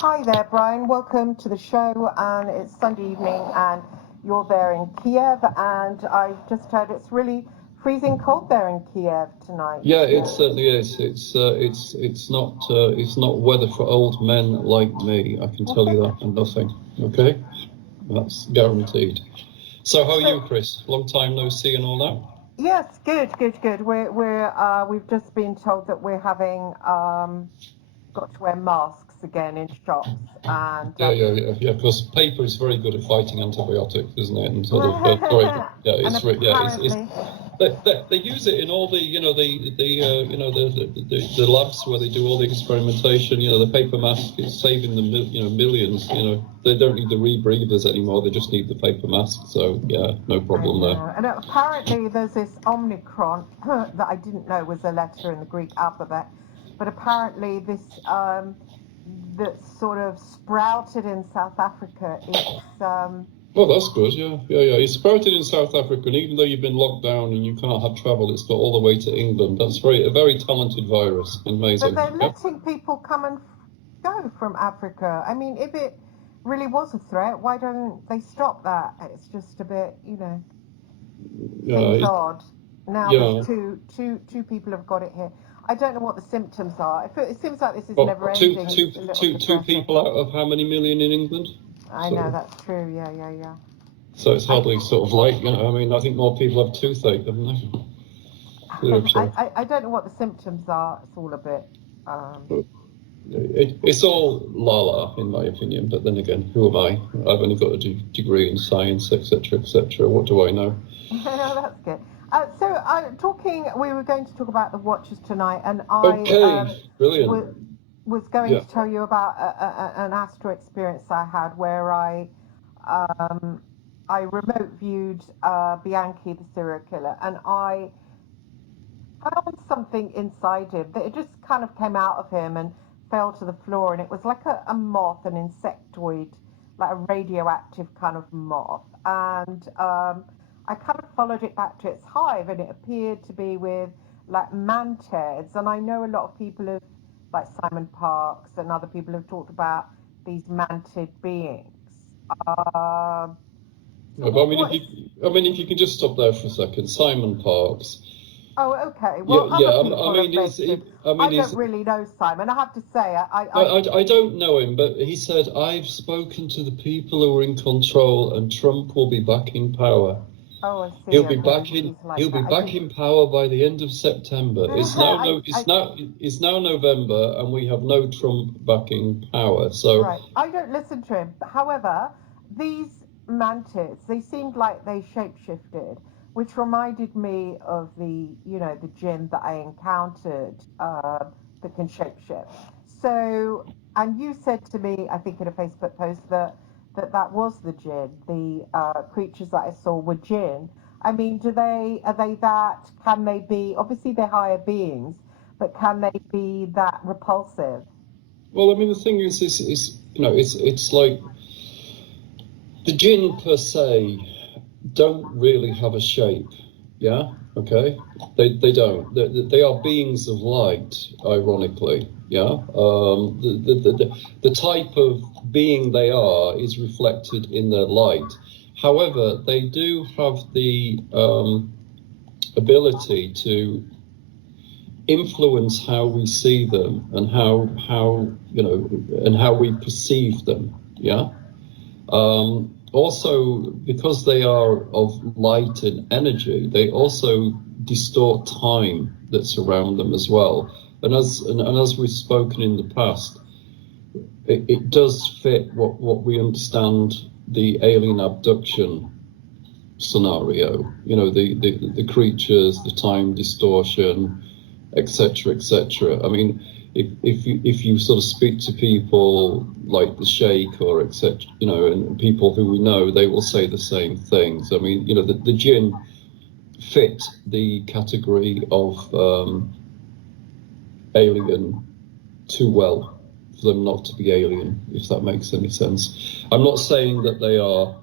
Hi there, Brian. Welcome to the show. And it's Sunday evening, and you're there in Kiev. And I've just heard it's really freezing cold there in Kiev tonight. Yeah, it certainly is. It's not weather for old men like me. I can tell you that, and nothing. Okay, that's guaranteed. So how are you, Chris? Long time no see and all that. Yes, good. We've just been told that we're having got to wear masks again in shops, and Yeah. Because paper is very good at fighting antibiotics, isn't it? And sort of they use it in all the the labs where they do all the experimentation. The paper mask is saving them millions. They don't need the rebreathers anymore. They just need the paper mask. So yeah, no problem there. And apparently there's this Omicron that I didn't know was a letter in the Greek alphabet, but apparently this that sort of sprouted in South Africa. Well, that's good. Yeah. It's sprouted in South Africa, and even though you've been locked down and you can't have travel, it's got all the way to England. That's a very talented virus. Amazing. But they're letting people come and go from Africa. I mean, if it really was a threat, why don't they stop that? It's just a bit, seems odd. Now there's two people have got it here. I don't know what the symptoms are. It seems like this is never ending. Two people out of how many million in England? I know, that's true. Yeah. So it's hardly sort of like, I think more people have toothache, haven't they? I don't know what the symptoms are. It's all a bit... It's all la-la, in my opinion, but then again, who am I? I've only got a degree in science, etc., etc. What do I know? No, that's good. We were going to talk about the Watchers tonight, and Brilliant. Was going to tell you about an astral experience I had where I remote viewed Bianchi, the serial killer, and I found something inside him that it just kind of came out of him and fell to the floor, and it was like a moth, an insectoid, like a radioactive kind of moth, and I kind of followed it back to its hive, and it appeared to be with like mantids, and I know a lot of people have, like Simon Parkes and other people have talked about these mantid beings. If you can just stop there for a second, Simon Parkes. Oh, okay. Well, I don't really know Simon. I have to say, I don't know him, but he said, "I've spoken to the people who are in control, and Trump will be back in power." Oh, I see. He'll be back in power by the end of September. It's now November, and we have no Trump back in power. So right. I don't listen to him. However, these mantids, they seemed like they shapeshifted, which reminded me of the jinn that I encountered that can shapeshift. So, and you said to me, I think in a Facebook post, that was the jinn. The creatures that I saw were jinn. I mean, can they be, obviously they're higher beings, but can they be that repulsive? Well, I mean, the thing is it's like the jinn per se don't really have a shape. Yeah, okay. They don't. They are beings of light, ironically. Yeah. The type of being they are is reflected in their light. However, they do have the ability to influence how we see them and how we perceive them. Yeah. Also, because they are of light and energy, they also distort time that's around them as well. And as we've spoken in the past, it does fit what we understand the alien abduction scenario. The creatures, the time distortion, etc., etc. I mean, if you sort of speak to people like the Sheikh or etc., and people who we know, they will say the same things. I mean, the jinn fit the category of alien too well for them not to be alien, if that makes any sense. I'm not saying that they are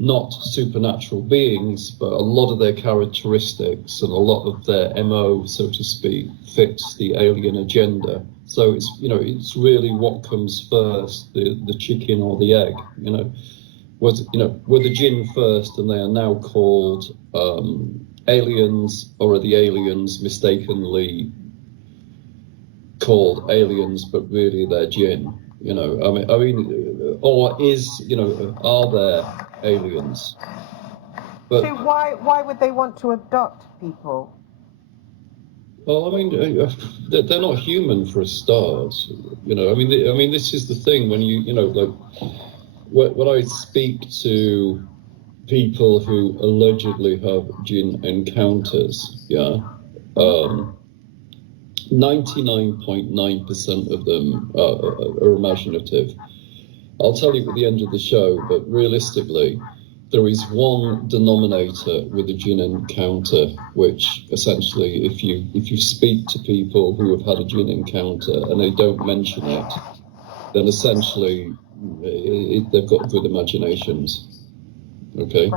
not supernatural beings, but a lot of their characteristics and a lot of their MO, so to speak, fits the alien agenda. So it's, you know, it's really what comes first, the chicken or the egg, you know. Were the jinn first and they are now called aliens, or are the aliens mistakenly called aliens, but really they're jinn? You know, I mean, or is, you know, are there aliens? But so why would they want to adopt people? well, I mean, they're not human for a start. You know, I mean, this is the thing when you know, like when I speak to people who allegedly have jinn encounters, yeah, 99.9% of them are imaginative. I'll tell you at the end of the show, but realistically, there is one denominator with a jinn encounter, which essentially, if you speak to people who have had a jinn encounter and they don't mention it, then essentially they've got good imaginations. Okay?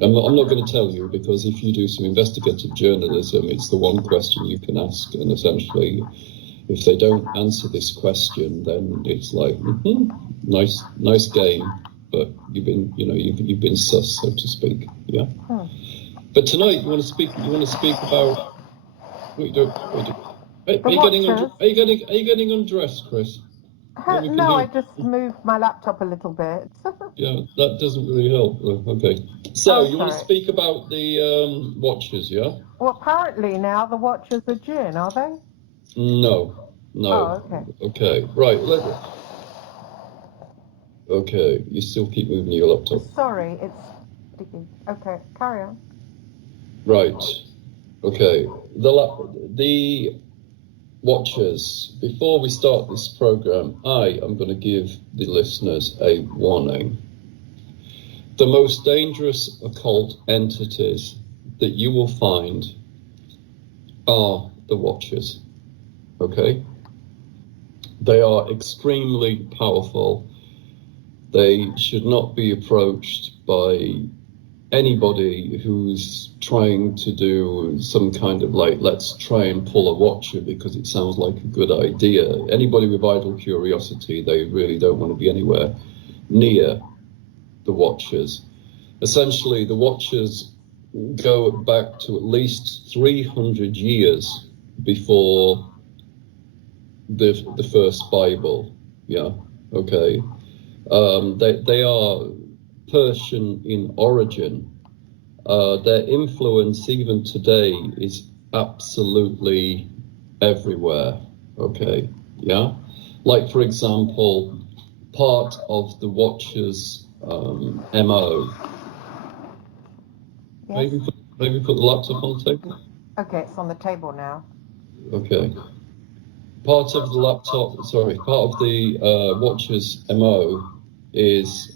I'm not going to tell you, because if you do some investigative journalism, it's the one question you can ask, and essentially, if they don't answer this question, then it's like, nice game, but you've been sus, so to speak. Yeah. But tonight you want to speak about what you do. Are you getting undressed, Chris? No, I just moved my laptop a little bit. Yeah, that doesn't really help. Okay. So you want to speak about the watchers, yeah? Well, apparently now the watchers are jinn, are they? No. Oh, okay. Okay, right. Okay, you still keep moving your laptop. Sorry, it's sticky. Okay, carry on. Right. Okay. The watchers. Before we start this program, I am going to give the listeners a warning. The most dangerous occult entities that you will find are the watchers. Okay? They are extremely powerful. They should not be approached by anybody who's trying to do some kind of like, let's try and pull a watcher because it sounds like a good idea. Anybody with idle curiosity, they really don't want to be anywhere near the watchers. Essentially, the watchers go back to at least 300 years before the first Bible. Yeah, okay. They are Persian in origin. Their influence even today is absolutely everywhere. Okay, yeah. Like for example, part of the Watchers MO. Yes. Maybe put the laptop on the table. Okay, it's on the table now. Okay. Part of the Watchers MO is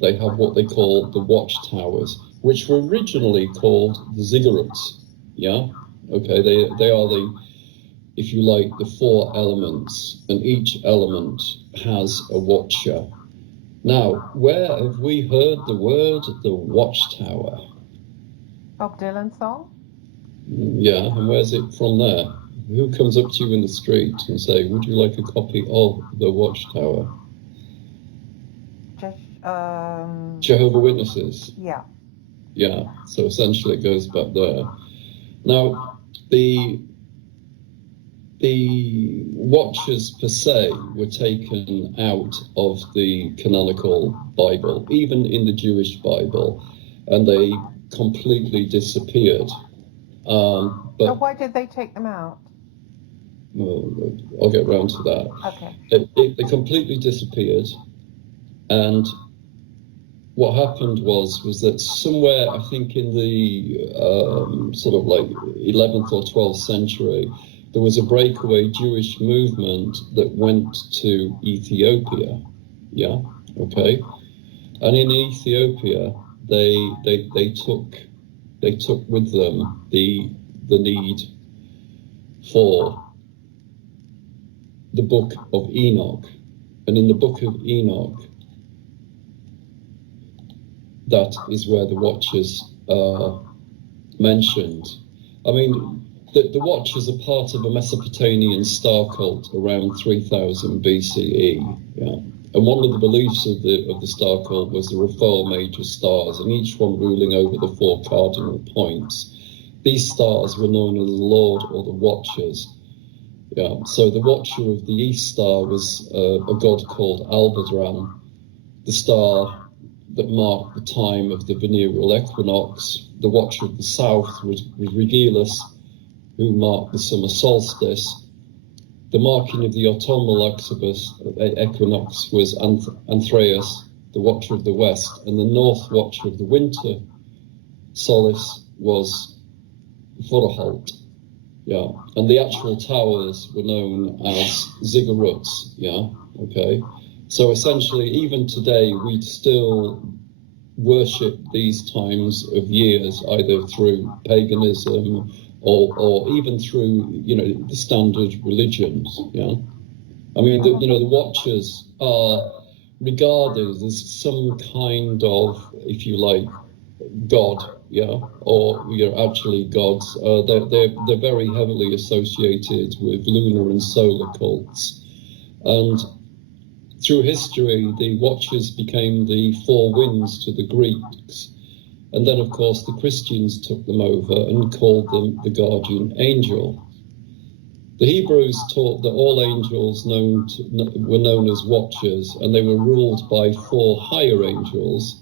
they have what they call the watchtowers, which were originally called the ziggurats. Yeah, okay, they are the, if you like, the four elements, and each element has a watcher. Now, where have we heard the word the watchtower? Bob Dylan song? Yeah, and where's it from there? Who comes up to you in the street and say, would you like a copy of the watchtower? Jehovah's Witnesses. Yeah. Yeah, so essentially it goes back there. Now, the watchers per se were taken out of the canonical Bible, even in the Jewish Bible, and they completely disappeared. But why did they take them out? Well, I'll get round to that. Okay. They completely disappeared, and what happened was that somewhere, I think in the sort of like 11th or 12th century, there was a breakaway Jewish movement that went to Ethiopia. Yeah, okay. And in Ethiopia, they took with them the need for the Book of Enoch. And in the Book of Enoch, that is where the Watchers are mentioned. I mean, the Watchers are part of a Mesopotamian star cult around 3000 BCE. Yeah. And one of the beliefs of the star cult was there were 4 major stars, and each one ruling over the 4 cardinal points. These stars were known as the Lord or the Watchers. Yeah. So the Watcher of the East Star was a god called Aldebaran, the star that marked the time of the venereal equinox. The Watcher of the South was Regulus, who marked the summer solstice. The marking of the autumnal equinox was Anthraeus, the Watcher of the West, and the North Watcher of the winter solace was Vorholt. Yeah, and the actual towers were known as ziggurats. Yeah, okay. So essentially, even today, we still worship these times of years, either through paganism or even through, the standard religions. Yeah, I mean, the Watchers are regarded as some kind of, if you like, god, yeah, or actually gods. They're very heavily associated with lunar and solar cults, and through history, the Watchers became the 4 winds to the Greeks. And then, of course, the Christians took them over and called them the guardian angel. The Hebrews taught that all angels were known as Watchers, and they were ruled by 4 higher angels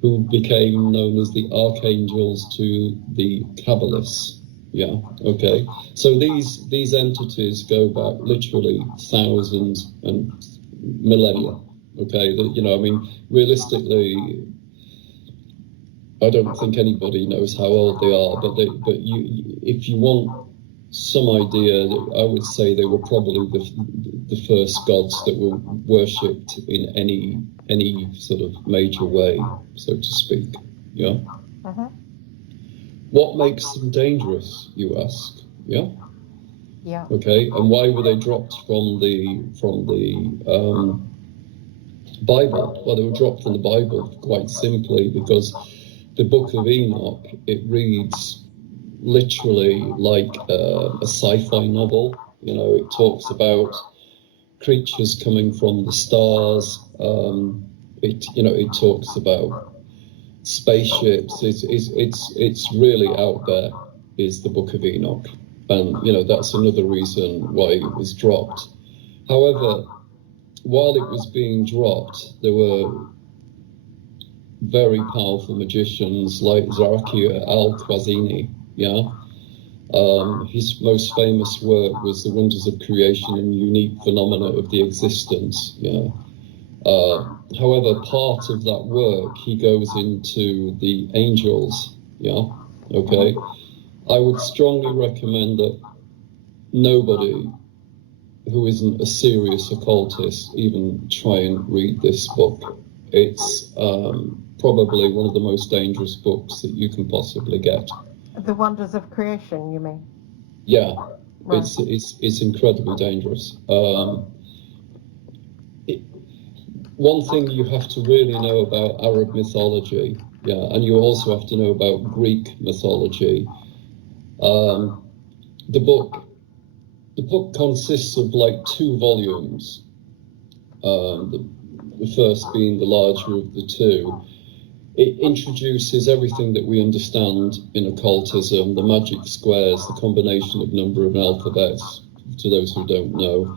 who became known as the archangels to the Kabbalists. Yeah, okay. So these entities go back literally thousands and millennia. Okay, I mean, realistically, I don't think anybody knows how old they are, but if you want some idea, I would say they were probably the first gods that were worshipped in any sort of major way, so to speak. Yeah. What makes them dangerous, you ask? Yeah. Yeah. Okay, and why were they dropped from the Bible? Well, they were dropped from the Bible quite simply because the Book of Enoch, it reads literally like a sci-fi novel. It talks about creatures coming from the stars. It talks about spaceships. It's really out there. Is the Book of Enoch, and that's another reason why it was dropped. However, while it was being dropped, there were very powerful magicians like Zarakia al-Khwazini. Yeah. His most famous work was The Wonders of Creation and Unique Phenomena of the Existence. Yeah. However, part of that work, he goes into the angels. Yeah. Okay. I would strongly recommend that nobody who isn't a serious occultist even try and read this book. It's probably one of the most dangerous books that you can possibly get. The Wonders of Creation, you mean? Yeah, right. It's incredibly dangerous. One thing you have to really know about Arab mythology, yeah, and you also have to know about Greek mythology. The book consists of like 2 volumes. The first being the larger of the 2. It introduces everything that we understand in occultism, the magic squares, the combination of number and alphabets, to those who don't know,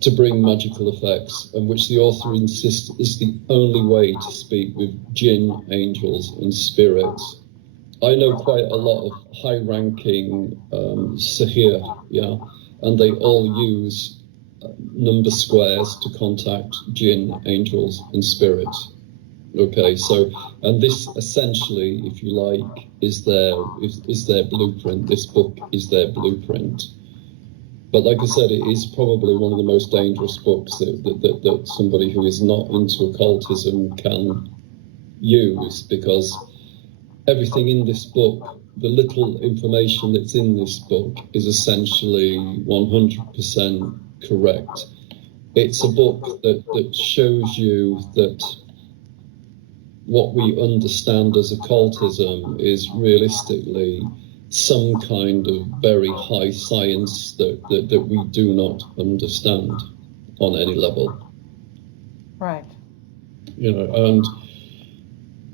to bring magical effects, and which the author insists is the only way to speak with jinn, angels, and spirits. I know quite a lot of high-ranking sahir, yeah, and they all use number squares to contact jinn, angels, and spirits. Okay, so, and this essentially, if you like, is their blueprint. This book is their blueprint. But like I said, it is probably one of the most dangerous books that somebody who is not into occultism can use, because everything in this book, the little information that's in this book, is essentially 100% correct. It's a book that shows you that what we understand as occultism is realistically some kind of very high science that we do not understand on any level. Right. You know, and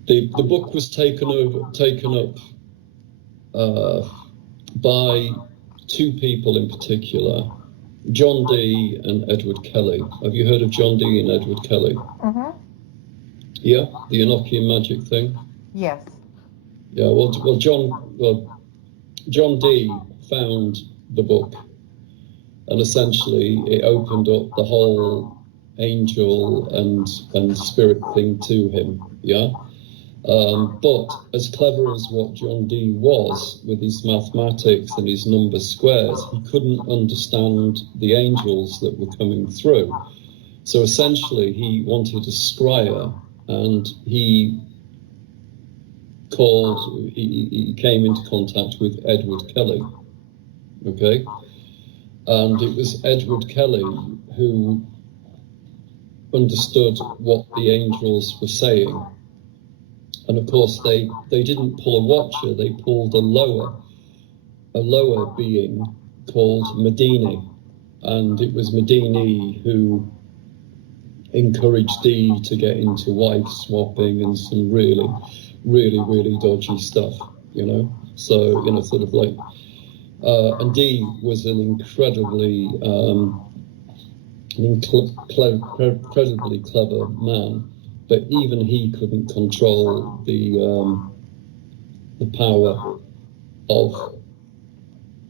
the book was taken up by two people in particular, John Dee and Edward Kelly. Have you heard of John Dee and Edward Kelly? Mm-hmm. Yeah, the Enochian Magic thing. Yes. Yeah. Well, John Dee found the book, and essentially it opened up the whole angel and spirit thing to him. Yeah. But as clever as what John Dee was with his mathematics and his number squares, he couldn't understand the angels that were coming through. So essentially he wanted a scryer, and he came into contact with Edward Kelly. Okay? And it was Edward Kelly who understood what the angels were saying. And of course, they didn't pull a watcher; they pulled a lower being called Medini, and it was Medini who encouraged Dee to get into wife swapping and some really, really, really dodgy stuff. You know, so you know, sort of like, and Dee was an incredibly clever man. But even he couldn't control the power of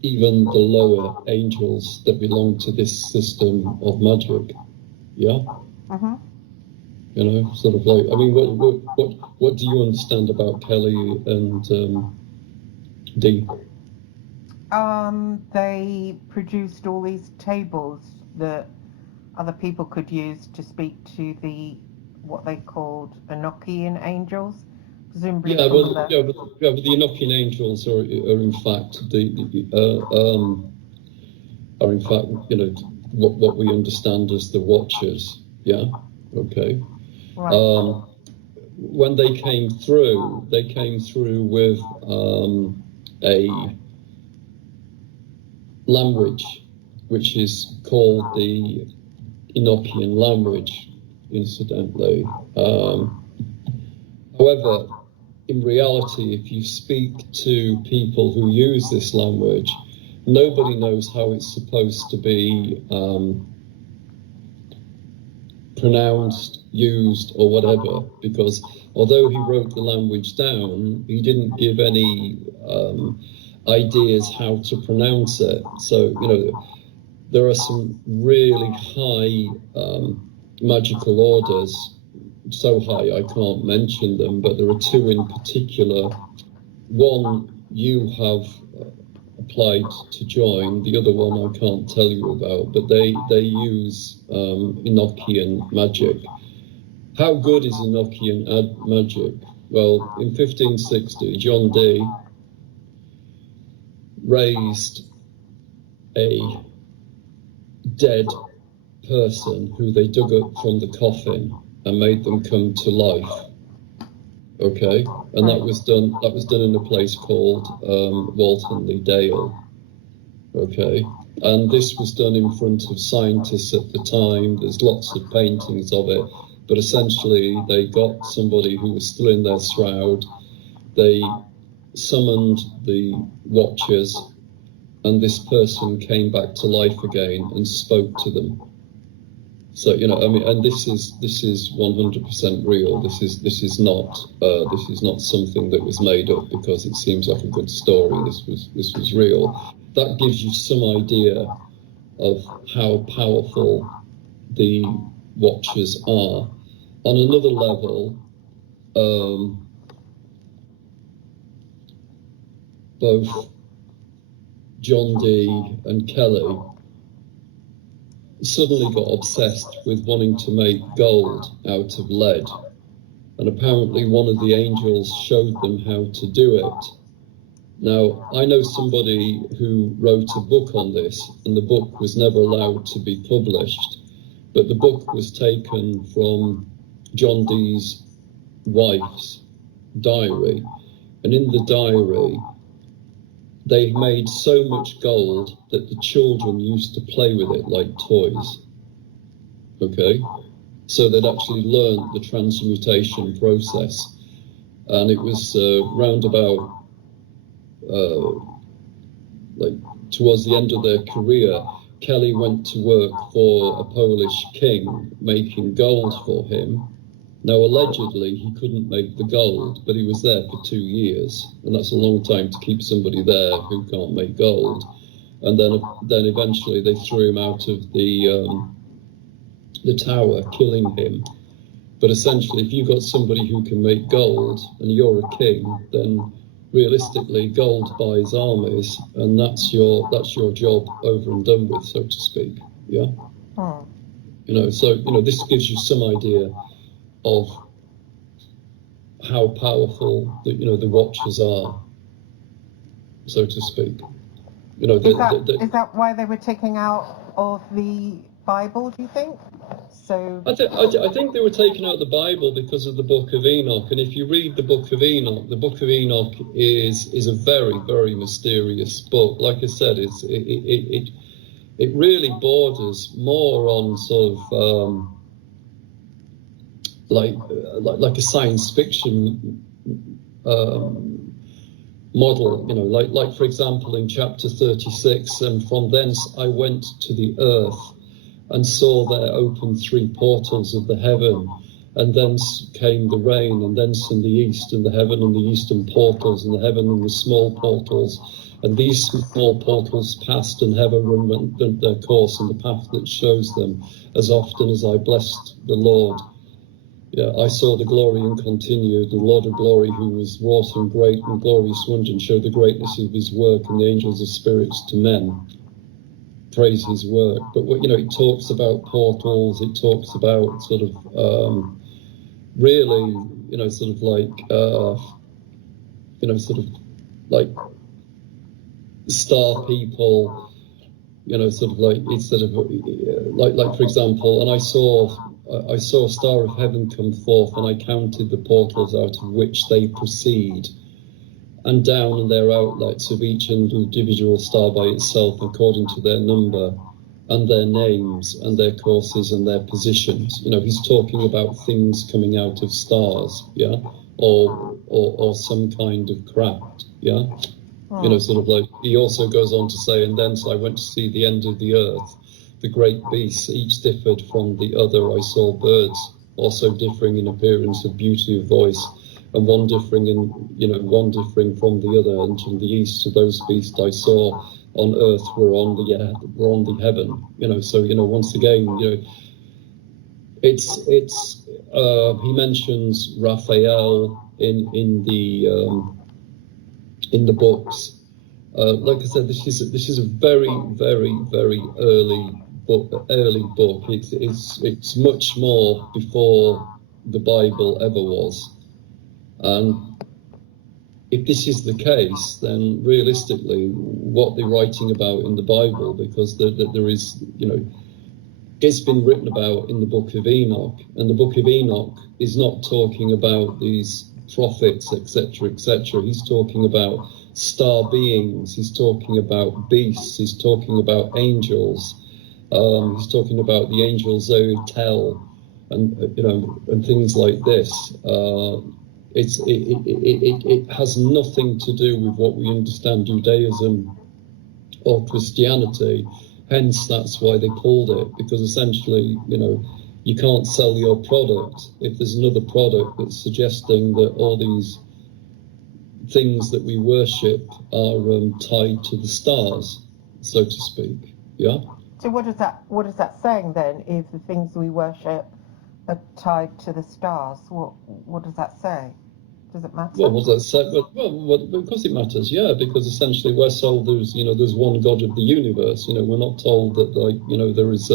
even the lower angels that belong to this system of magic. Yeah. Mm-hmm. You know, sort of like. I mean, what do you understand about Kelly and Dee? They produced all these tables that other people could use to speak to what they called Enochian angels, presumably. Yeah, well, but the Enochian angels are in fact are in fact, you know, what we understand as the Watchers. Yeah, okay. Right. When they came through with a language which is called the Enochian Language, incidentally. However, in reality, if you speak to people who use this language, nobody knows how it's supposed to be pronounced, used, or whatever, because although he wrote the language down, he didn't give any ideas how to pronounce it. So, you know, there are some really high magical orders, so high I can't mention them, but there are two in particular. One you have applied to join, the other one I can't tell you about, but they use Enochian magic. How good is Enochian magic? Well, in 1560, John Dee raised a dead person who they dug up from the coffin and made them come to life. Okay, and that was done in a place called Walton Dale. Okay, and this was done in front of scientists at the time. There's lots of paintings of it, but essentially they got somebody who was still in their shroud. They summoned the Watchers, and this person came back to life again and spoke to them. So, you know, I mean, and this is 100% real. This is not something that was made up because it seems like a good story. This was real. That gives you some idea of how powerful the Watchers are. On another level, both John Dee and Kelly suddenly got obsessed with wanting to make gold out of lead, and apparently one of the angels showed them how to do it. Now, I know somebody who wrote a book on this, and the book was never allowed to be published, but the book was taken from John Dee's wife's diary, and in the diary they made so much gold that the children used to play with it like toys. Okay, so they'd actually learned the transmutation process, and it was round about like towards the end of their career, Kelly went to work for a Polish king making gold for him. Now, allegedly, he couldn't make the gold, but he was there for 2 years, and that's a long time to keep somebody there who can't make gold. And then eventually they threw him out of the tower, killing him. But essentially, if you've got somebody who can make gold and you're a king, then realistically, gold buys armies, and that's your job over and done with, so to speak. Yeah. Hmm. So this gives you some idea of how powerful the Watchers are, so to speak. Is that why they were taken out of the Bible, do you think? So I think they were taken out of the Bible because of the Book of Enoch. And if you read the Book of Enoch is a very, very mysterious book. Like I said, it really borders more on sort of like a science fiction model, like for example in chapter 36, and from thence I went to the earth and saw there open 3 portals of the heaven, and thence came the rain, and thence in the east, and the heaven and the eastern portals, and the heaven and the small portals, and these small portals passed, and heaven went their course in the path that shows them, as often as I blessed the Lord. Yeah, I saw the glory and continued, the Lord of glory, who was wrought in great and glorious wonder, and showed the greatness of his work, and the angels of spirits to men. Praise his work. But it talks about portals, it talks about sort of really, sort of like star people, sort of like, instead of like for example, and I saw a star of heaven come forth, and I counted the portals out of which they proceed, and down in their outlets of each individual star by itself, according to their number and their names and their courses and their positions. He's talking about things coming out of stars, yeah, or some kind of craft, yeah. Sort of like, he also goes on to say, and thence I went to see the end of the earth, the great beasts, each differed from the other. I saw birds, also differing in appearance, of beauty of voice, and one differing from the other. And from the east of those beasts I saw on earth were on the heaven. So once again, it's he mentions Raphael in the books. Like I said, this is a very, very, very early book. It's much more before the Bible ever was. And if this is the case, then realistically, what they're writing about in the Bible, because there is, it's been written about in the Book of Enoch, and the Book of Enoch is not talking about these prophets, etc., etc. He's talking about star beings. He's talking about beasts. He's talking about angels. He's talking about the angel Zoetel, and things like this. It has nothing to do with what we understand Judaism or Christianity. Hence, that's why they pulled it, because essentially, you can't sell your product if there's another product that's suggesting that all these things that we worship are tied to the stars, so to speak. Yeah. So what is that saying then? If the things we worship are tied to the stars, what does that say? Does it matter? Well, what does that say? Well, of course it matters. Yeah, because essentially we're told there's one God of the universe. We're not told that there is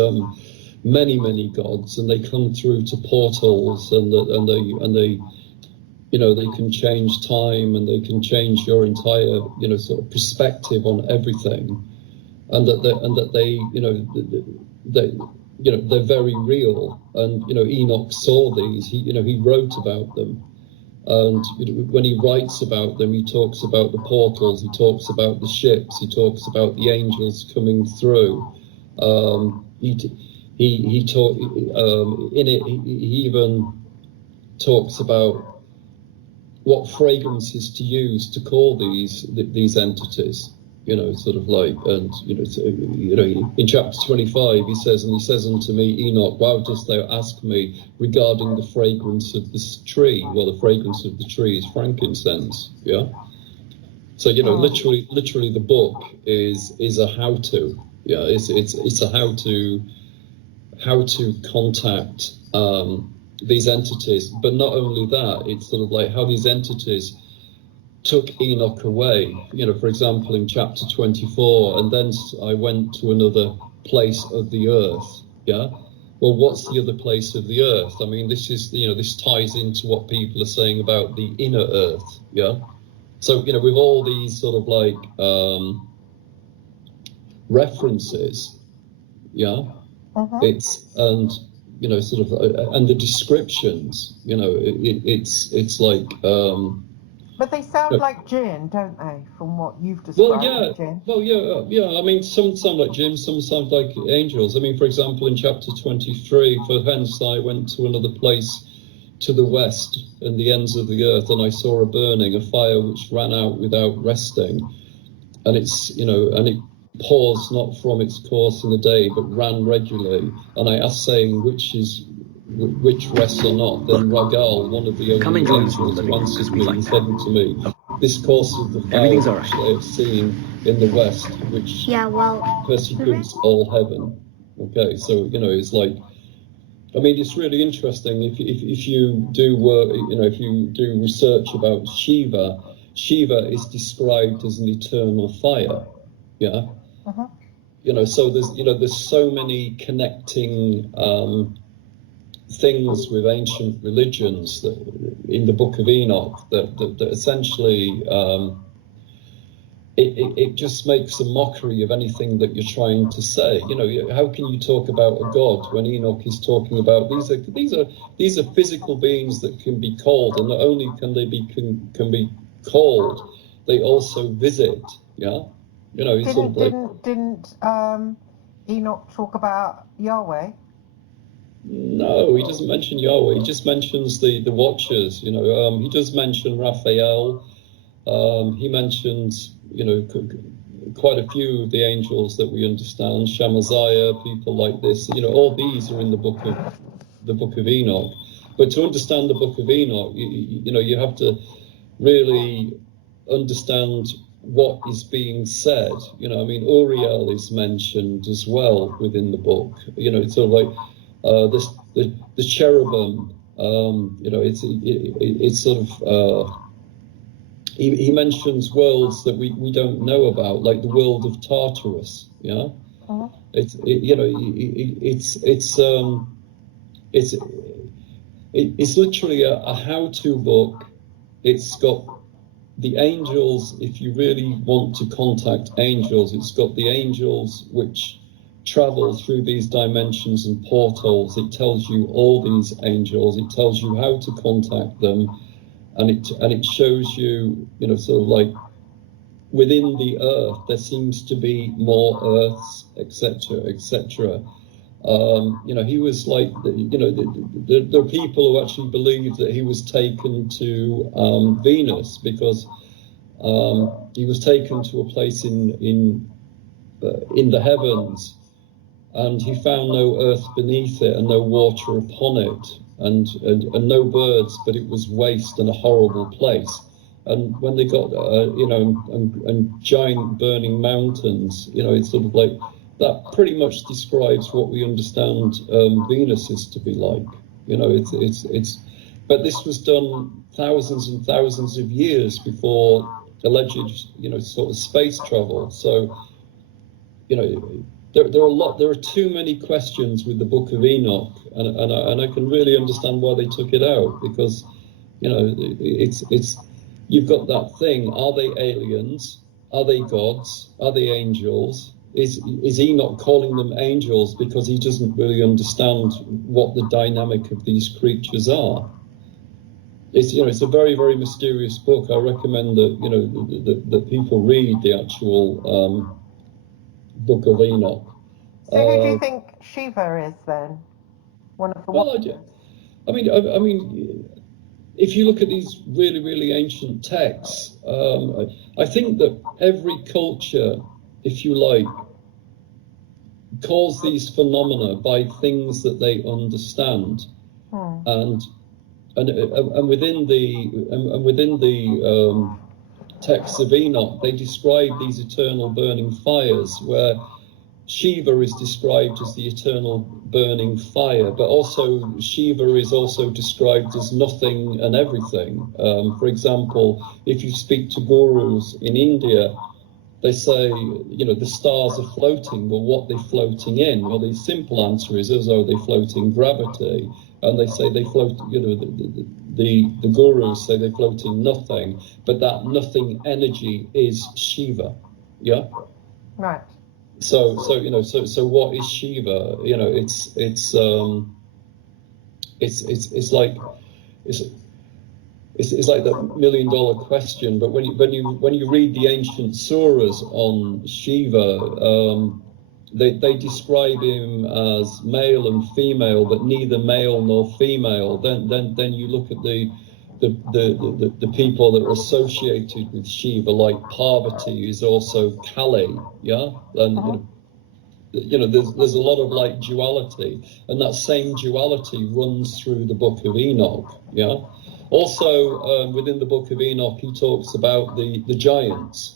many gods, and they come through to portals, and they they can change time, and they can change your entire sort of perspective on everything, and that they're very real. And Enoch saw these. He wrote about them. And when he writes about them, he talks about the portals, he talks about the ships, he talks about the angels coming through. He talk in it. He even talks about what fragrances to use to call these entities. You know, sort of like, and in chapter 25 he says unto me, Enoch, why dost thou ask me regarding the fragrance of this tree? Well, the fragrance of the tree is frankincense. Yeah. So literally the book is a how to. Yeah, it's a how to contact these entities, but not only that, it's sort of like how these entities took Enoch away. You know, for example, in chapter 24, and then I went to another place of the earth. Yeah. Well, what's the other place of the earth? I mean, this ties into what people are saying about the inner earth. Yeah. So, with all these sort of like references, yeah, it's, and, sort of, and the descriptions, it's like, but they sound like jinn, don't they, from what you've described? Yeah. I mean, some sound like jinn, some sound like angels. I mean, for example, in chapter 23, for hence I went to another place to the west and the ends of the earth, and I saw a fire which ran out without resting, and and it paused not from its course in the day, but ran regularly. And I asked, saying, which rests or not? Then Ragal, one of the only angels, who answered me and said unto me, this course of the fire which I have seen in the west, which persecutes all heaven. Okay, so it's like, I mean, it's really interesting if you do work, if you do research about Shiva. Shiva is described as an eternal fire. Yeah. So there's so many connecting things with ancient religions that in the Book of Enoch that essentially it just makes a mockery of anything that you're trying to say. How can you talk about a god when Enoch is talking about these are physical beings that can be called, and not only can they be called, they also visit. Yeah. Didn't Enoch talk about Yahweh? No, he doesn't mention Yahweh. He just mentions the watchers. He does mention Raphael. He mentions quite a few of the angels that we understand, Shamaziah, people like this. All these are in the book of Enoch. But to understand the Book of Enoch, you have to really understand what is being said. I mean, Uriel is mentioned as well within the book. It's sort of like the cherubim. It's sort of he mentions worlds that we don't know about, like the world of Tartarus. Yeah, it's literally a how-to book. It's got the angels, if you really want to contact angels, it's got the angels which travel through these dimensions and portals. It tells you all these angels. It tells you how to contact them, and it shows you, sort of like within the earth there seems to be more earths, etc., etc. He was like, there are people who actually believe that he was taken to Venus, because he was taken to a place in the heavens, and he found no earth beneath it and no water upon it, and no birds, but it was waste and a horrible place. And when they got, and giant burning mountains, it's sort of like, that pretty much describes what we understand Venus is to be like. But this was done thousands and thousands of years before alleged, sort of space travel. So, there are too many questions with the Book of Enoch, and I can really understand why they took it out, because, it's you've got that thing: are they aliens? Are they gods? Are they angels? Is Enoch calling them angels because he doesn't really understand what the dynamic of these creatures are? it's it's a very, very mysterious book. I recommend that that people read the actual Book of Enoch. So who do you think Shiva is then? One of the Well, I mean, if you look at these really, really ancient texts, I think that every culture, if you like, calls these phenomena by things that they understand, and within the texts of Enoch, they describe these eternal burning fires, where Shiva is described as the eternal burning fire, but also Shiva is also described as nothing and everything. For example, if you speak to gurus in India, they say, the stars are floating. Well, what are they floating in? Well, the simple answer is, as though they float in gravity. And they say they float, the gurus say they float in nothing, but that nothing energy is Shiva. Yeah? Right. So what is Shiva? It's like it's like that $1 million question. But when you read the ancient suras on Shiva, they describe him as male and female, but neither male nor female. Then you look at the people that are associated with Shiva, like Parvati is also Kali, yeah, and there's a lot of like duality, and that same duality runs through the Book of Enoch, yeah. Also, within the Book of Enoch, he talks about the giants.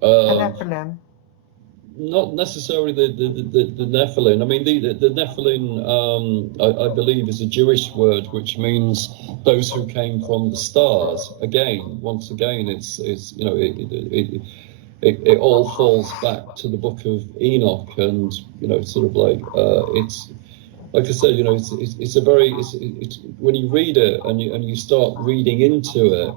The Nephilim. Not necessarily the Nephilim. I mean, the Nephilim, I believe, is a Jewish word which means those who came from the stars. Once again, it all falls back to the Book of Enoch, and sort of like it's like I said, it's a very it's when you read it and you start reading into it,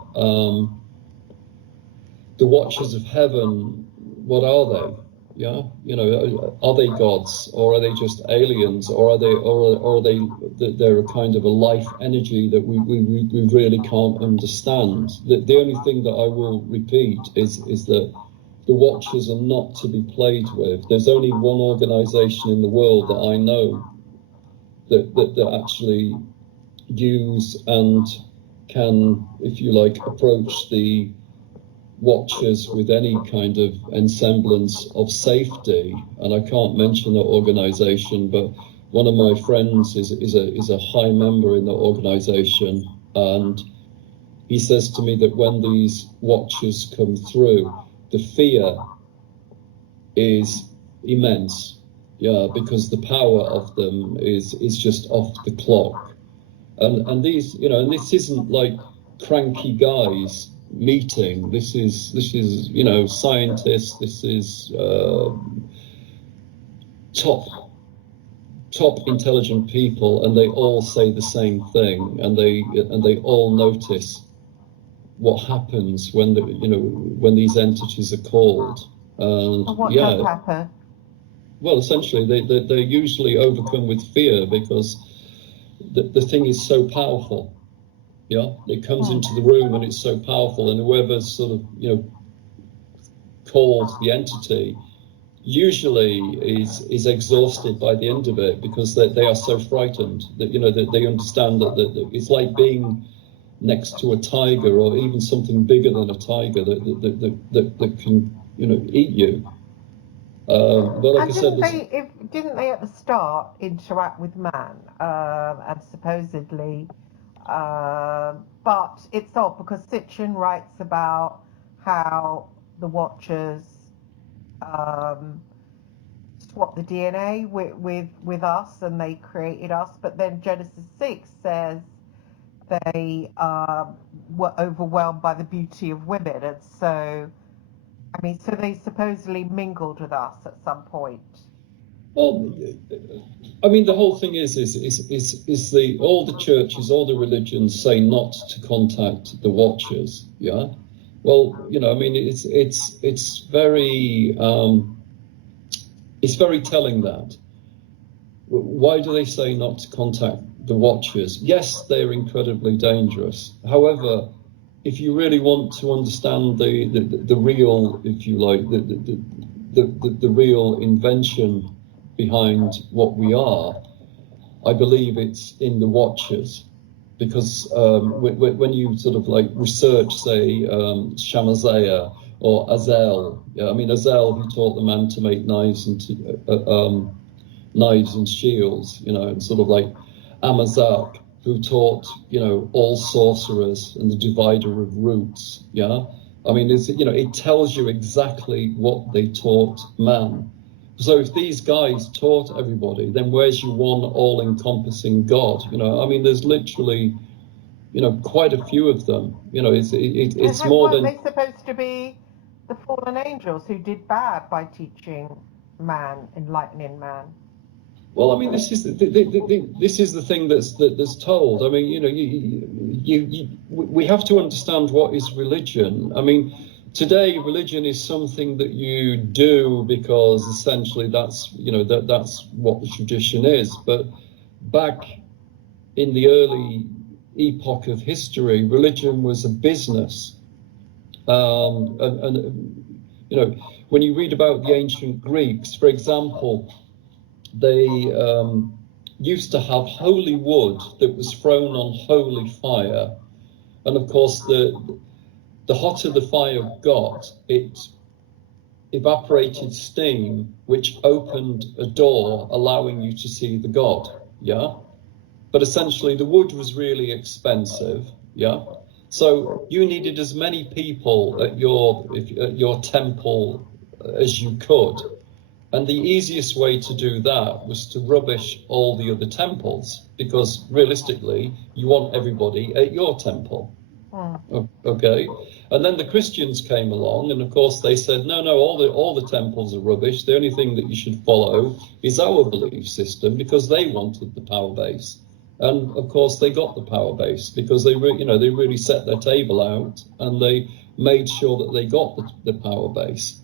the Watchers of Heaven, what are they? Yeah, are they gods, or are they just aliens, or are they they're a kind of a life energy that we really can't understand? The only thing that I will repeat is that the Watchers are not to be played with. There's only one organization in the world that I know that actually use and can, if you like, approach the Watchers with any kind of semblance of safety. And I can't mention that organization, but one of my friends is a high member in the organization, and he says to me that when these Watchers come through, the fear is immense, yeah, because the power of them is just off the clock. And these, and this isn't like cranky guys meeting. This is scientists. This is top intelligent people, and they all say the same thing, and they all notice what happens when when these entities are called. And what does happen? Well, essentially, they're usually overcome with fear, because the thing is so powerful. Yeah, it comes into the room and it's so powerful, and whoever's sort of called the entity usually is exhausted by the end of it, because they are so frightened that that they understand that it's like being next to a tiger, or even something bigger than a tiger that can eat you. But like I said, didn't they at the start interact with man, and supposedly, but it's odd because Sitchin writes about how the Watchers swapped the DNA with us, and they created us, but then Genesis 6 says they were overwhelmed by the beauty of women, and so so they supposedly mingled with us at some point. Well, I mean, the whole thing is all the churches, all the religions say not to contact the Watchers. Yeah. Well, I mean, it's very telling that. Why do they say not to contact the Watchers. Yes, they're incredibly dangerous. However, if you really want to understand the real, if you like, the real invention behind what we are, I believe it's in the Watchers. Because when you sort of like research, say, Shamazeya or Azel, I mean, Azel, he taught the man to make knives and knives and shields, you know, and sort of like Amazak, who taught, you know, all sorcerers and the divider of roots, yeah. I mean, it's, you know, it tells you exactly what they taught man. So if these guys taught everybody, then where's your one all-encompassing God? You know, I mean, there's literally, you know, quite a few of them. You know, it's more Weren't than. they supposed to be the fallen angels who did bad by teaching man, enlightening man? Well, I mean, this is the thing that's told. I mean, you know, we have to understand what is religion. I mean, today religion is something that you do because essentially that's, you know, that's what the tradition is. But back in the early epoch of history, religion was a business, and you know, when you read about the ancient Greeks, for example, they used to have holy wood that was thrown on holy fire, and of course the hotter the fire got, it evaporated steam, which opened a door allowing you to see the god, yeah. But essentially the wood was really expensive, yeah. So you needed as many people at your temple as you could. And the easiest way to do that was to rubbish all the other temples, because realistically, you want everybody at your temple. Okay, and then the Christians came along, and of course they said, no, all the temples are rubbish. The only thing that you should follow is our belief system, because they wanted the power base, and of course they got the power base because they really set their table out and they made sure that they got the power base,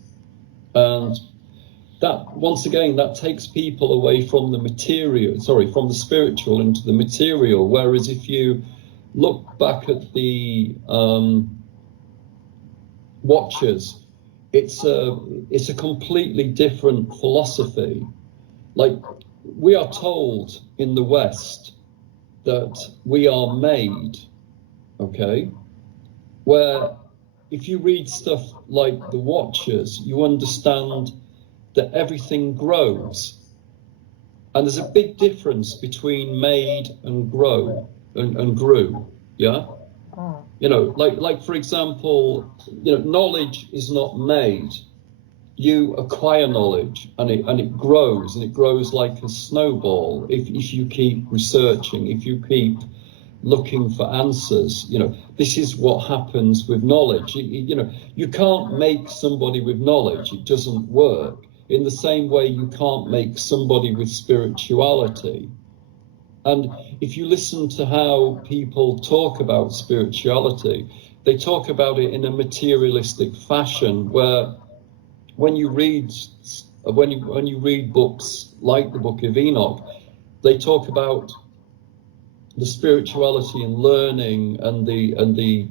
and that, once again, that takes people away from from the spiritual into the material. Whereas if you look back at the Watchers, it's a completely different philosophy. Like, we are told in the West that we are made, okay, where if you read stuff like the Watchers, you understand that everything grows, and there's a big difference between made and grow and grew, yeah. You know, like for example, you know, knowledge is not made. You acquire knowledge, and it grows, and it grows like a snowball if you keep researching, if you keep looking for answers. You know, this is what happens with knowledge. You know, you can't make somebody with knowledge. It doesn't work. In the same way, you can't make somebody with spirituality. And if you listen to how people talk about spirituality, they talk about it in a materialistic fashion, where when you read books like the Book of Enoch, they talk about the spirituality and learning and the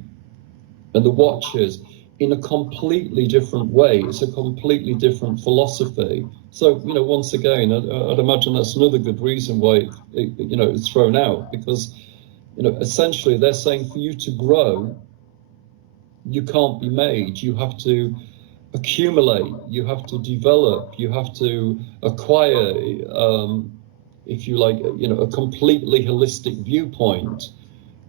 Watchers in a completely different way. It's a completely different philosophy. So, you know, once again, I'd imagine that's another good reason why it's thrown out, because, you know, essentially they're saying for you to grow, you can't be made. You have to accumulate, you have to develop, you have to acquire, if you like, you know, a completely holistic viewpoint.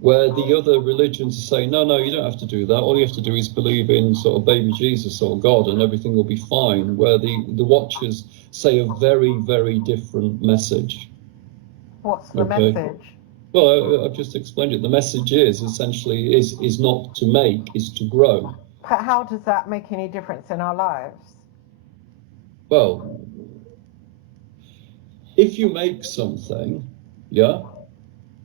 Where the other religions are saying, no, you don't have to do that. All you have to do is believe in sort of baby Jesus or God, and everything will be fine. Where the Watchers say a very, very different message. What's the message? Well, I've just explained it. The message is essentially is not to make, is to grow. But how does that make any difference in our lives? Well, if you make something, yeah,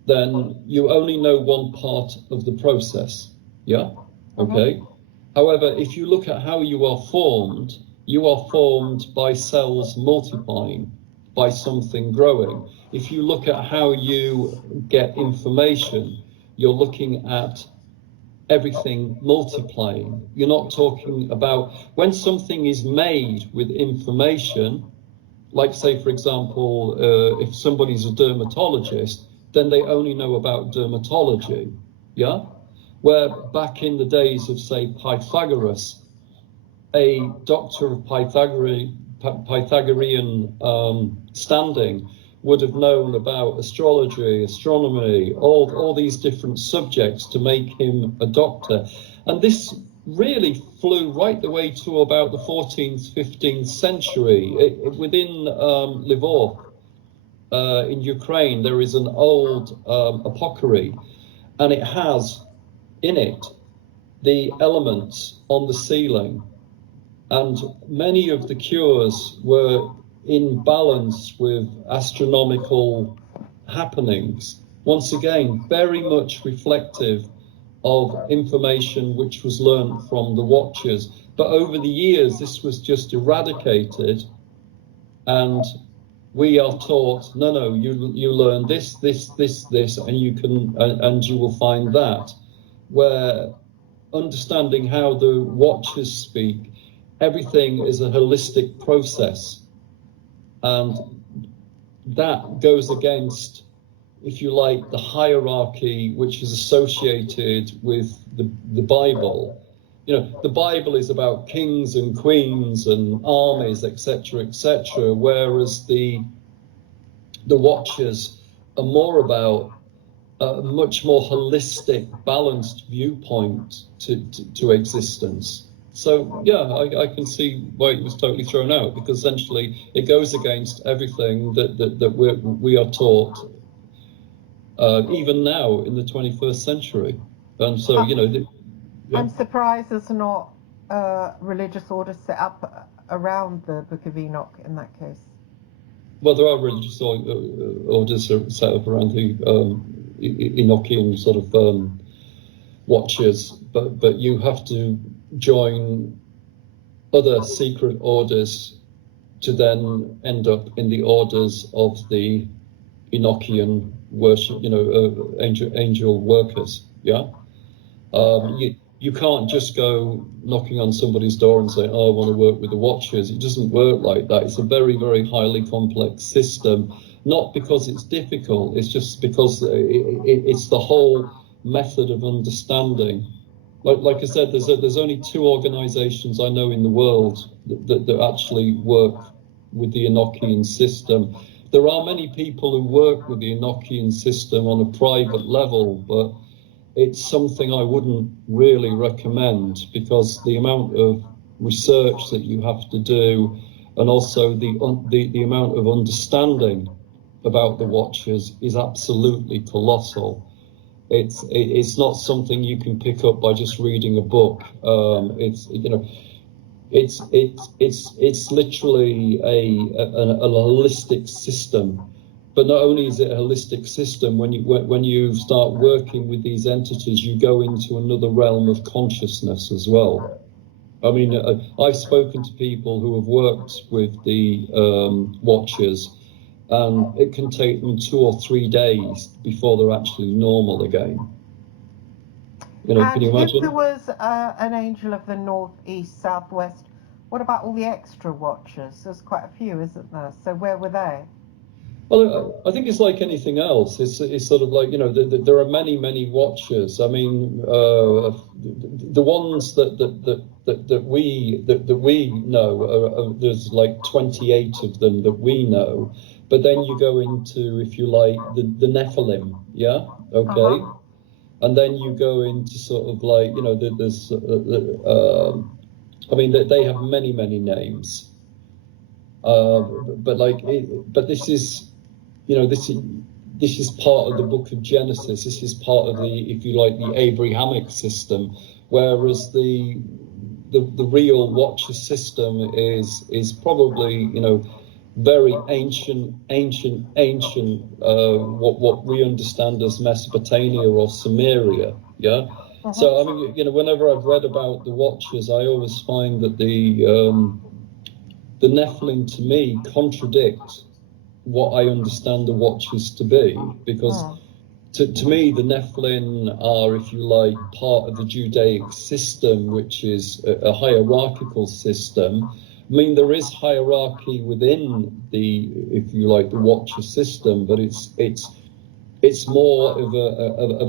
then you only know one part of the process, yeah? Okay? However, if you look at how you are formed by cells multiplying, by something growing. if you look at how you get information, you're looking at everything multiplying. You're not talking about when something is made with information, like say, for example, if somebody's a dermatologist, then they only know about dermatology, yeah? Where back in the days of, say, Pythagoras, a doctor of Pythagorean standing would have known about astrology, astronomy, all these different subjects to make him a doctor. And this really flew right the way to about the 14th, 15th century. Within Lvov, in Ukraine, there is an old apothecary, and it has in it the elements on the ceiling. And many of the cures were in balance with astronomical happenings. Once again, very much reflective of information which was learned from the watchers. But over the years, this was just eradicated, and we are taught, no, you learn this, and you will find that. Where understanding how the watchers speak, everything is a holistic process, and that goes against, if you like, the hierarchy which is associated with the Bible. You know, the Bible is about kings and queens and armies, etc., whereas the watchers are more about a much more holistic, balanced viewpoint to existence. So yeah, I can see why it was totally thrown out, because essentially it goes against everything that we are taught, even now in the 21st century. And so, you know, yeah. I'm surprised there's not religious orders set up around the Book of Enoch in that case. Well, there are religious orders set up around the Enochian sort of watchers, but you have to join other secret orders to then end up in the orders of the Enochian worship, you know, angel workers. Yeah, you can't just go knocking on somebody's door and say, "Oh, I want to work with the watchers." It doesn't work like that. It's a very, very highly complex system. Not because it's difficult, it's just because it's the whole method of understanding. Like I said, there's only 2 organizations I know in the world that actually work with the Enochian system. There are many people who work with the Enochian system on a private level, but it's something I wouldn't really recommend, because the amount of research that you have to do, and also the amount of understanding about the watchers is absolutely colossal. It's not something you can pick up by just reading a book. It's literally a holistic system. But not only is it a holistic system, when you start working with these entities, you go into another realm of consciousness as well. I mean, I've spoken to people who have worked with the watchers, and it can take them 2 or 3 days before they're actually normal again. You know, and can you imagine? if there was an angel of the north, east, southwest, what about all the extra watchers? There's quite a few, isn't there? So where were they? Well, I think it's like anything else. It's sort of like, you know, there are many watchers. I mean, the ones that we know, there's like 28 of them that we know. But then you go into, if you like, the Nephilim, yeah, okay, and then you go into sort of like, you know, there's, I mean, they have many names, but this is. You know, this is part of the Book of Genesis. This is part of the, if you like, the Abrahamic system, whereas the real Watcher system is probably, you know, very ancient. What we understand as Mesopotamia or Samaria. Yeah. So I mean, you know, whenever I've read about the Watchers, I always find that the Nephilim to me contradict what I understand the Watchers to be, because to me the Nephilim are, if you like, part of the Judaic system, which is a hierarchical system. I mean, there is hierarchy within the, if you like, the Watcher system, but it's more of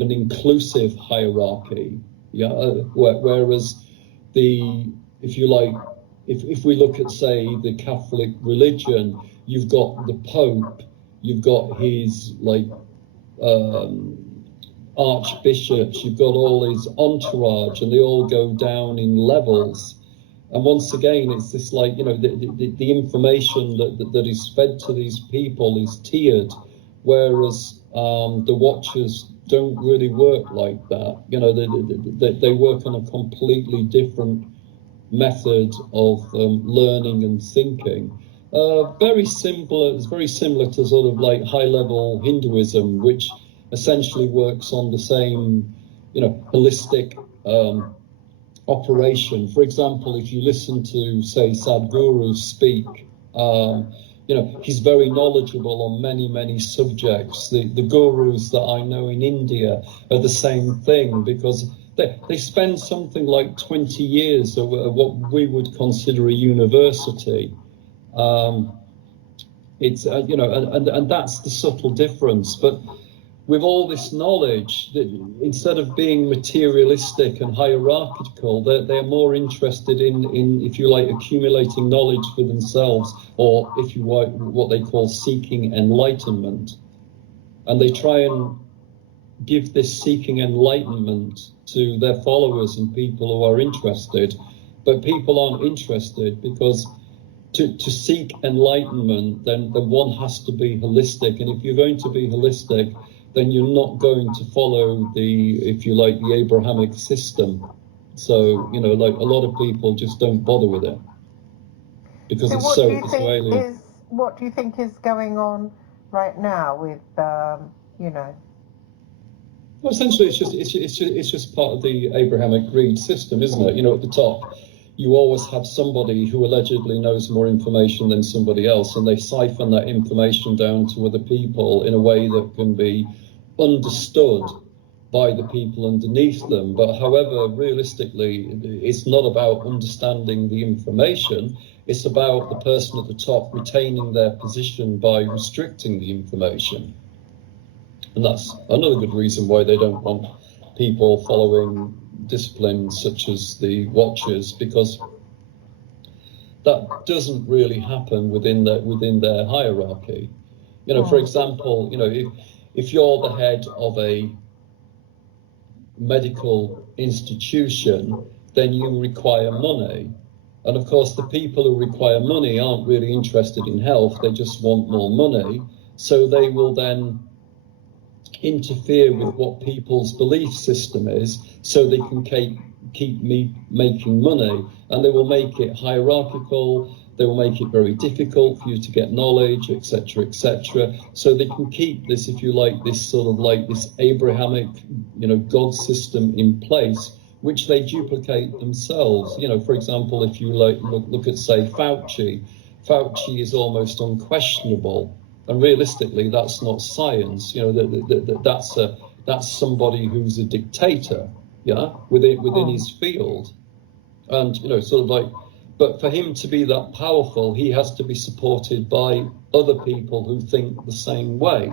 an inclusive hierarchy. Yeah, whereas if you like, if we look at, say, the Catholic religion, you've got the Pope, you've got his archbishops, you've got all his entourage, and they all go down in levels. And once again, it's this the information that is fed to these people is tiered, whereas the Watchers don't really work like that. They work on a completely different method of learning and thinking. Very simple. It's very similar to sort of like high-level Hinduism, which essentially works on the same, holistic operation. For example, if you listen to, say, Sadhguru speak, he's very knowledgeable on many, many subjects. The gurus that I know in India are the same thing, because they spend something like 20 years at what we would consider a university. It's and that's the subtle difference. But with all this knowledge, instead of being materialistic and hierarchical, they're more interested in, if you like, accumulating knowledge for themselves, or if you like, what they call seeking enlightenment. And they try and give this seeking enlightenment to their followers and people who are interested. But people aren't interested, because to seek enlightenment, then one has to be holistic. And if you're going to be holistic, then you're not going to follow the, if you like, the Abrahamic system. So, like a lot of people just don't bother with it, because it's so alien. What do you think is going on right now with, Well, essentially, it's just part of the Abrahamic greed system, isn't it? At the top, you always have somebody who allegedly knows more information than somebody else, and they siphon that information down to other people in a way that can be understood by the people underneath them. But however, realistically, it's not about understanding the information. It's about the person at the top retaining their position by restricting the information. And that's another good reason why they don't want people following disciplines such as the Watchers, because that doesn't really happen within their hierarchy. For example, if you're the head of a medical institution, then you require money. And of course, the people who require money aren't really interested in health, they just want more money. So they will then interfere with what people's belief system is, so they can keep making money. And they will make it hierarchical, they will make it very difficult for you to get knowledge, etc., etc. So they can keep this, if you like, this sort of like this Abrahamic, God system in place, which they duplicate themselves. For example, if you look at, say, Fauci is almost unquestionable. And realistically, that's not science. That's somebody who's a dictator, within his field. And but for him to be that powerful, he has to be supported by other people who think the same way.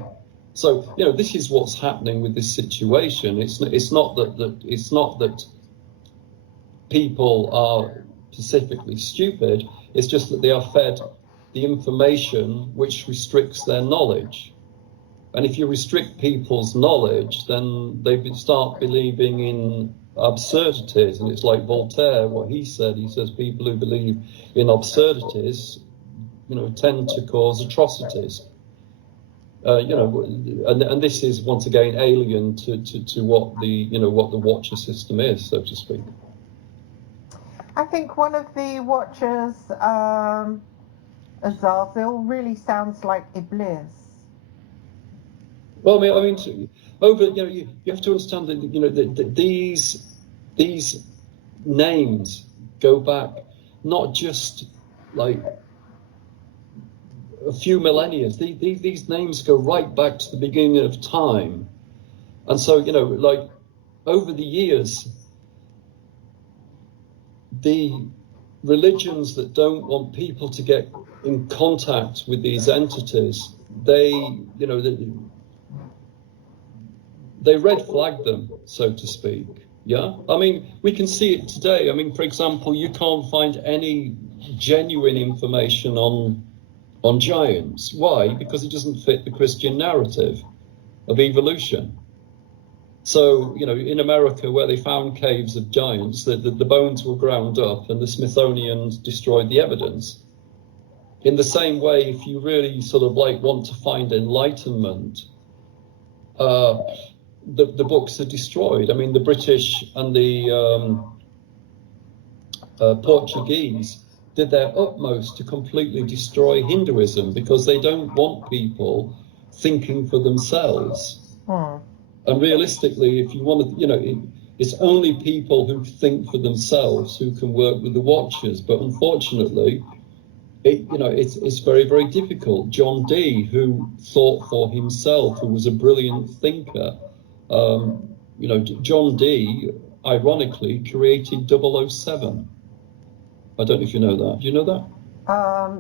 So this is what's happening with this situation. It's not that people are specifically stupid. It's just that they are fed the information which restricts their knowledge. And if you restrict people's knowledge, then they start believing in absurdities. And it's like Voltaire, what he said. He says people who believe in absurdities, tend to cause atrocities. And this is once again alien to what the Watcher system is, so to speak. I think one of the Watchers, Azazel, really sounds like Iblis. Well, I mean, you have to understand that these names go back not just like a few millennia. These names go right back to the beginning of time. And so, you know, like over the years, the religions that don't want people to get in contact with these entities, they red flag them, so to speak. Yeah, I mean, we can see it today. I mean, for example, you can't find any genuine information on giants. Why? Because it doesn't fit the Christian narrative of evolution. So, you know, in America, where they found caves of giants, the bones were ground up and the Smithsonians destroyed the evidence. In the same way, if you really sort of like want to find enlightenment, the books are destroyed. I mean, the British and the Portuguese did their utmost to completely destroy Hinduism because they don't want people thinking for themselves. And realistically, if you want to, you know, it's only people who think for themselves who can work with the Watchers. But unfortunately, it's very, very difficult. John Dee, who thought for himself, who was a brilliant thinker, John Dee, ironically, created 007. I don't know if you know that. Do you know that?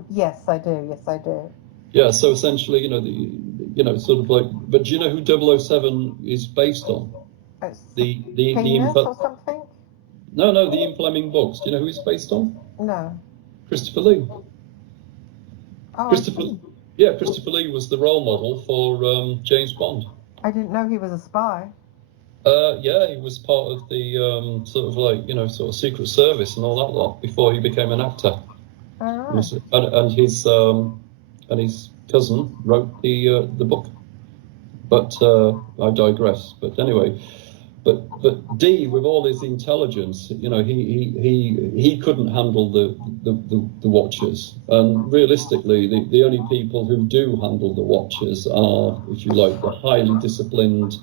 Yes, I do. Yes, I do. Yeah, so essentially, sort of like, but do you know who 007 is based on? The penis or something? No, the Ian Fleming books. Do you know who he's based on? No. Christopher Lee. Oh, Christopher Lee was the role model for James Bond. I didn't know he was a spy. Yeah, he was part of the sort of like, sort of Secret Service and all that lot before he became an actor. Oh. And his cousin wrote the book. But I digress. But anyway, but Dee, with all his intelligence, he couldn't handle the Watchers. And realistically, the only people who do handle the Watchers are, if you like, the highly disciplined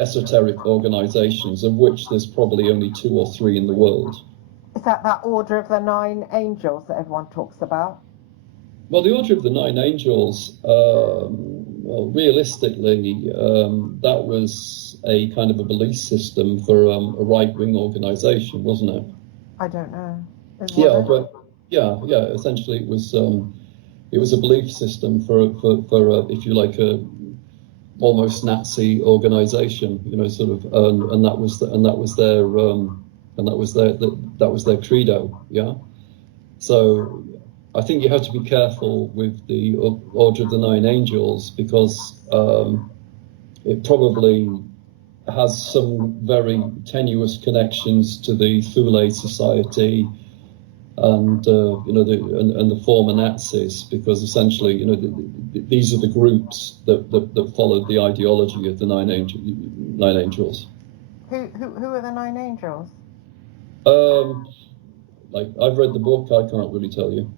esoteric organizations, of which there's probably only 2 or 3 in the world. Is that Order of the 9 Angels that everyone talks about? Well, the Order of the 9 Angels, realistically, that was a kind of a belief system for a right-wing organization, wasn't it? I don't know. Essentially, it was a belief system for if you like, a almost Nazi organization, sort of, and that was their credo, yeah. So I think you have to be careful with the Order of the 9 Angels because it probably has some very tenuous connections to the Thule Society and the former Nazis, because essentially, these are the groups that followed the ideology of the 9 Angels. Who are the 9 Angels? Like, I've read the book, I can't really tell you.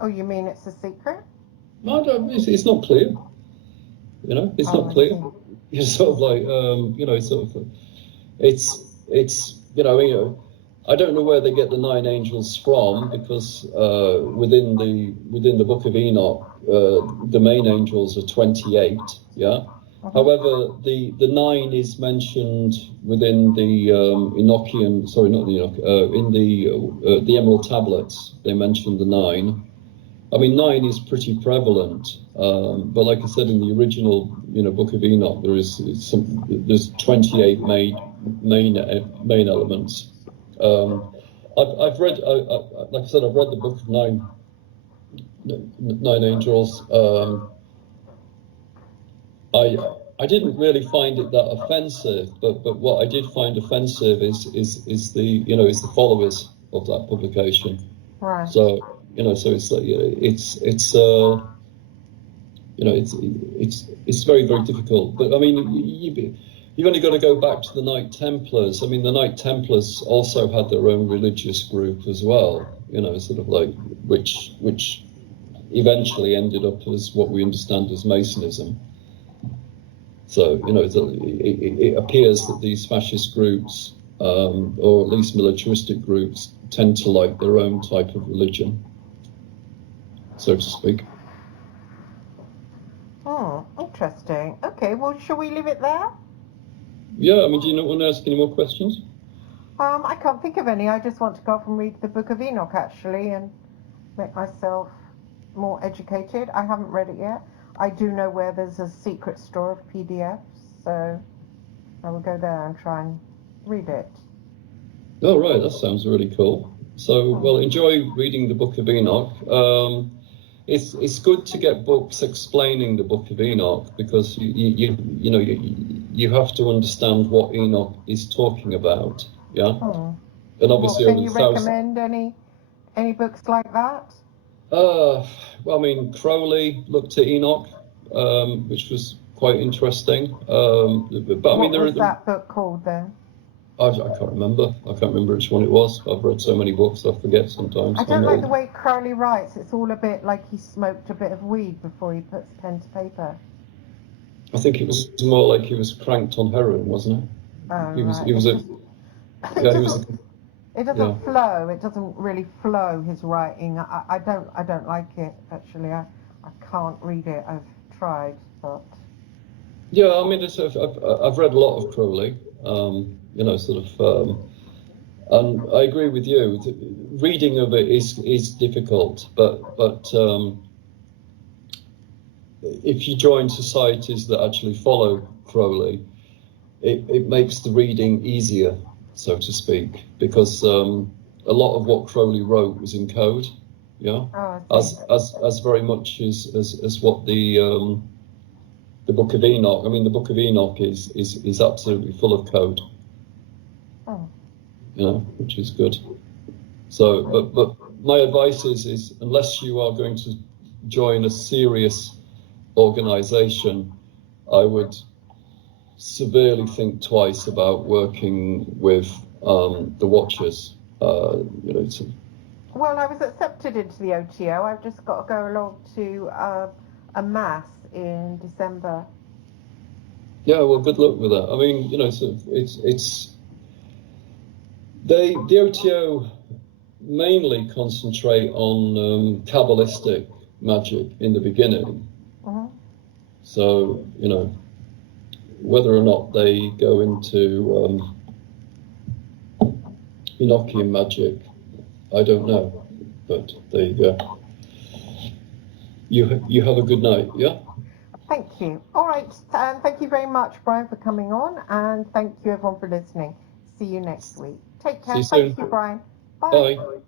Oh, you mean it's a secret? No, it's not clear. It's not clear. It's sort of like, I don't know where they get the 9 angels from, because within the Book of Enoch, the main angels are 28. Yeah. However, the 9 is mentioned within the Enochian. Sorry, not the Enoch. In the Emerald Tablets, they mention the 9. I mean, 9 is pretty prevalent, but like I said, in the original, Book of Enoch, there's 28 main elements. I've read, like I said, I've read the Book of 9 Angels. I didn't really find it that offensive, but what I did find offensive is the followers of that publication. Right. So so it's like it's very, very difficult. But I mean, you've only got to go back to the Knight Templars. I mean, the Knight Templars also had their own religious group as well. Sort of like which eventually ended up as what we understand as Masonism. So it appears that these fascist groups, or at least militaristic groups, tend to like their own type of religion. so to speak. Interesting. Okay, well, shall we leave it there? Yeah, I mean, do you not want to ask any more questions? I can't think of any. I just want to go off and read the Book of Enoch, actually, and make myself more educated. I haven't read it yet. I do know where there's a secret store of PDFs, so I will go there and try and read it. Oh, right, that sounds really cool. So, well, enjoy reading the Book of Enoch. It's good to get books explaining the Book of Enoch, because you have to understand what Enoch is talking about. Yeah, and obviously, Well, can you recommend any books like that? Well, I mean, Crowley looked at Enoch, which was quite interesting. But I mean, what was that book called then? I can't remember. I can't remember which one it was. I've read so many books, I forget sometimes. I don't like the way Crowley writes. It's all a bit like he smoked a bit of weed before he puts pen to paper. I think it was more like he was cranked on heroin, wasn't it? Oh, he was. right. He was a. Yeah, he was. It doesn't flow. It doesn't really flow, his writing. I don't like it, actually. I can't read it. I've tried, but. Yeah, I mean, I've read a lot of Crowley. And I agree with you. The reading of it is difficult, but if you join societies that actually follow Crowley, it makes the reading easier, so to speak, because a lot of what Crowley wrote was in code, yeah, as very much as what the Book of Enoch. I mean, the Book of Enoch is absolutely full of code. Which is good. So, but my advice is unless you are going to join a serious organization, I would severely think twice about working with the Watchers. Well, I was accepted into the OTO. I've just got to go along to a mass in December. Yeah, well, good luck with that. I mean, it's the OTO mainly concentrate on Kabbalistic magic in the beginning. So, whether or not they go into Enochian Magic, I don't know. But there you go. You have a good night, yeah? Thank you. All right, and thank you very much, Brian, for coming on, and thank you, everyone, for listening. See you next week. Take care. See you soon. Thank you, Brian. Bye. Bye.